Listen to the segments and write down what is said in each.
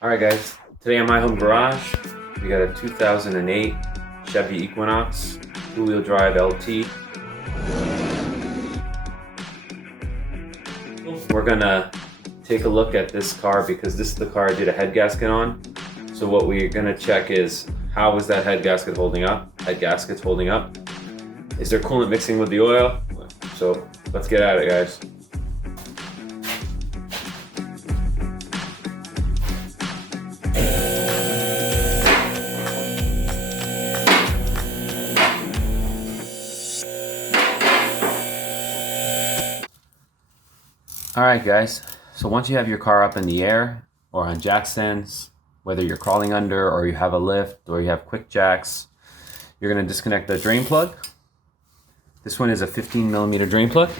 Alright guys, today on my home garage, we got a 2008 Chevy Equinox, two-wheel drive LT. We're gonna take a look at this car because this is the car I did a head gasket on. So what we're gonna check is, how is that head gasket holding up? Head gasket's holding up. Is there coolant mixing with the oil? So let's get at it, guys. Alright guys, so once you have your car up in the air or on jack stands, whether you're crawling under or you have a lift or you have quick jacks, you're going to disconnect the drain plug. This one is a 15mm drain plug.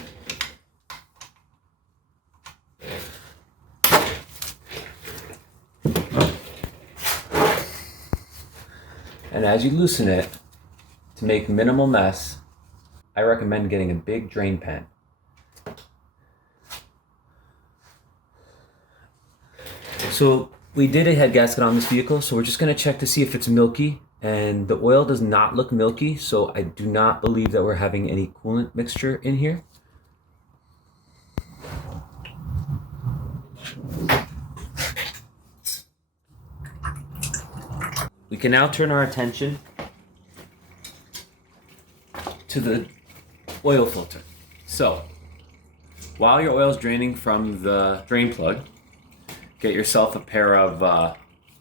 And as you loosen it, to make minimal mess, I recommend getting a big drain pan. So we did a head gasket on this vehicle, so we're just going to check to see if it's milky, and the oil does not look milky, so I do not believe that we're having any coolant mixture in here. We can now turn our attention to the oil filter. So while your oil is draining from the drain plug, get yourself a pair of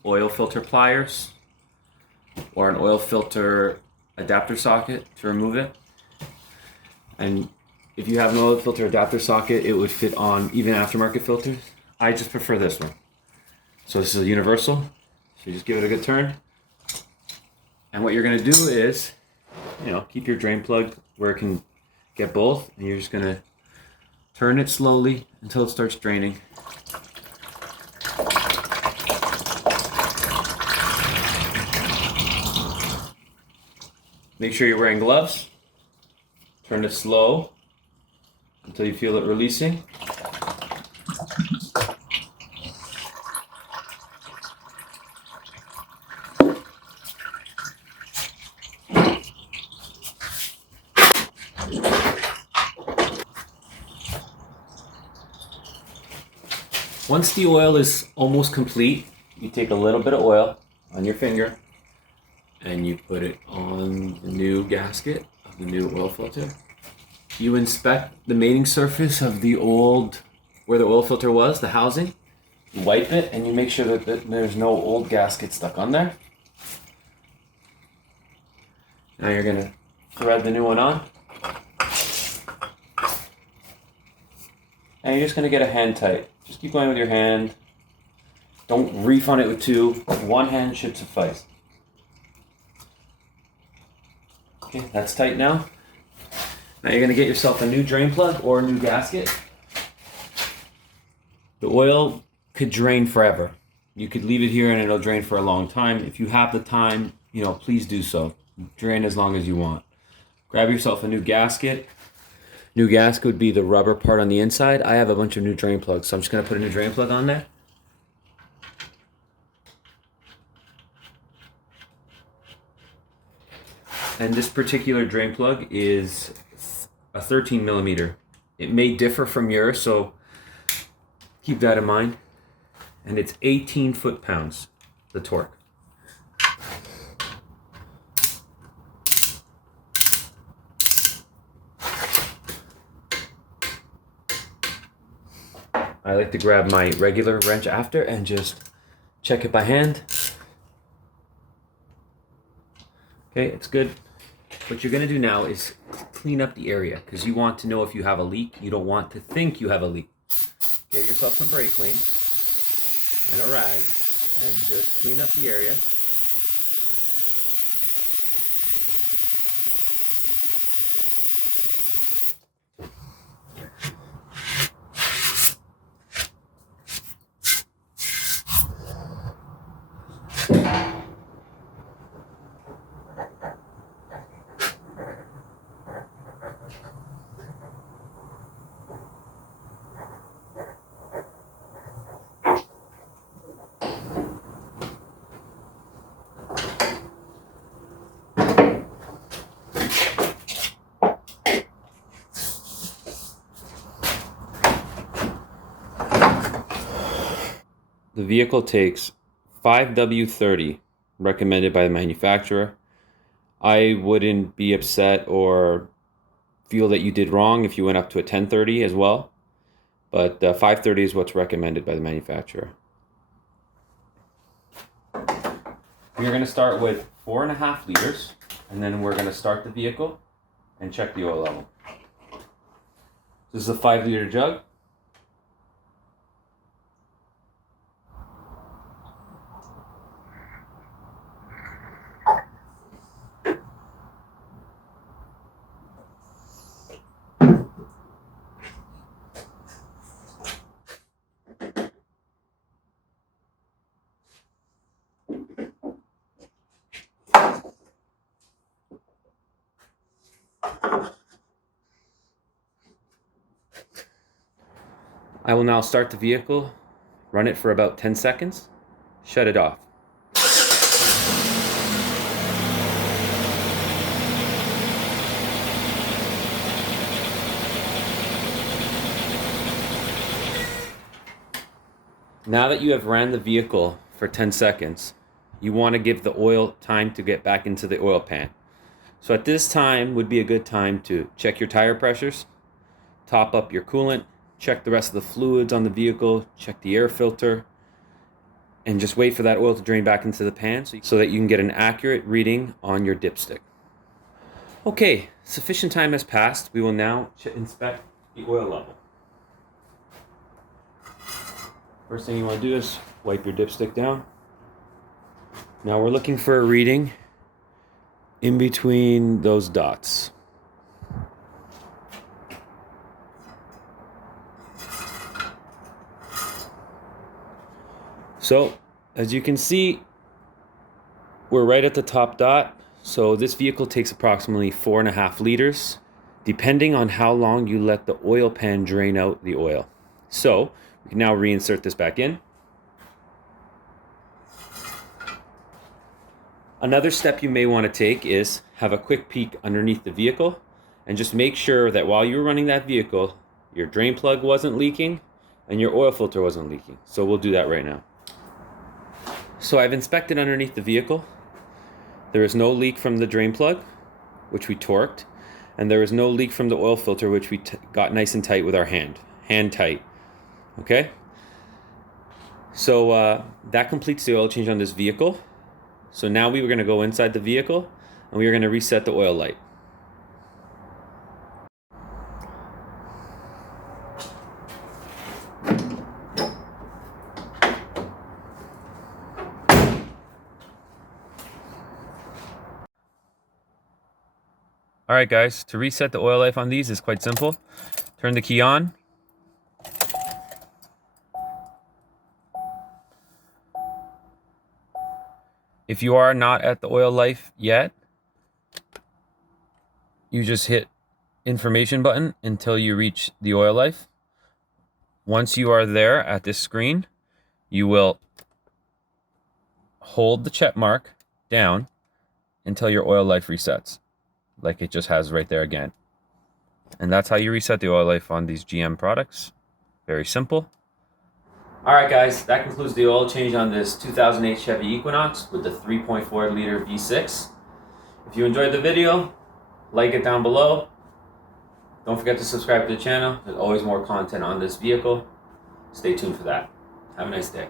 oil filter pliers or an oil filter adapter socket to remove it. And if you have an oil filter adapter socket, it would fit on even aftermarket filters. I just prefer this one. So this is a universal. So you just give it a good turn. And what you're gonna do is, keep your drain plug where it can get both, and you're just gonna turn it slowly until it starts draining. Make sure you're wearing gloves. Turn it slow until you feel it releasing. Once the oil is almost complete, you take a little bit of oil on your finger and you put it on the new gasket of the new oil filter. You inspect the mating surface of the old, where the oil filter was, the housing. You wipe it and you make sure that there's no old gasket stuck on there. Now you're gonna thread the new one on. And you're just gonna get a hand tight. Just keep going with your hand. Don't reef on it with two. One hand should suffice. Okay, that's tight now. Now you're going to get yourself a new drain plug or a new gasket. The oil could drain forever. You could leave it here and it'll drain for a long time. If you have the time, please do so. Drain as long as you want. Grab yourself a new gasket. New gasket would be the rubber part on the inside. I have a bunch of new drain plugs, so I'm just going to put a new drain plug on there. And this particular drain plug is a 13mm. It may differ from yours, so keep that in mind. And it's 18 foot-pounds, the torque. I like to grab my regular wrench after and just check it by hand. Okay, it's good. What you're going to do now is clean up the area because you want to know if you have a leak. You don't want to think you have a leak. Get yourself some brake clean and a rag and just clean up the area. the vehicle takes 5W30 recommended by the manufacturer. I wouldn't be upset or feel that you did wrong if you went up to a 1030 as well, but 530 is what's recommended by the manufacturer. We're going to start with 4.5 liters, and then we're going to start the vehicle and check the oil level. This is a 5-liter jug. I will now start the vehicle, run it for about 10 seconds, shut it off. Now that you have ran the vehicle for 10 seconds, you want to give the oil time to get back into the oil pan. So at this time would be a good time to check your tire pressures, top up your coolant, check the rest of the fluids on the vehicle, check the air filter, and just wait for that oil to drain back into the pan so that you can get an accurate reading on your dipstick. Okay, sufficient time has passed. We will now inspect the oil level. First thing you want to do is wipe your dipstick down. Now we're looking for a reading in between those dots. So, as you can see, we're right at the top dot. So this vehicle takes approximately 4.5 liters, depending on how long you let the oil pan drain out the oil. So, we can now reinsert this back in. Another step you may want to take is have a quick peek underneath the vehicle and just make sure that while you were running that vehicle, your drain plug wasn't leaking and your oil filter wasn't leaking. So we'll do that right now. So I've inspected underneath the vehicle. There is no leak from the drain plug, which we torqued, and there is no leak from the oil filter, which we got nice and tight with our hand tight. Okay? So that completes the oil change on this vehicle. So now we were going to go inside the vehicle and we are going to reset the oil light. Alright guys, to reset the oil life on these is quite simple. Turn the key on. If you are not at the oil life yet, you just hit information button until you reach the oil life. Once you are there at this screen, you will hold the check mark down until your oil life resets, like it just has right there again. And that's how you reset the oil life on these GM products. Very simple. Alright guys, that concludes the oil change on this 2008 Chevy Equinox with the 3.4 liter V6. If you enjoyed the video, like it down below. Don't forget to subscribe to the channel. There's always more content on this vehicle. Stay tuned for that. Have a nice day.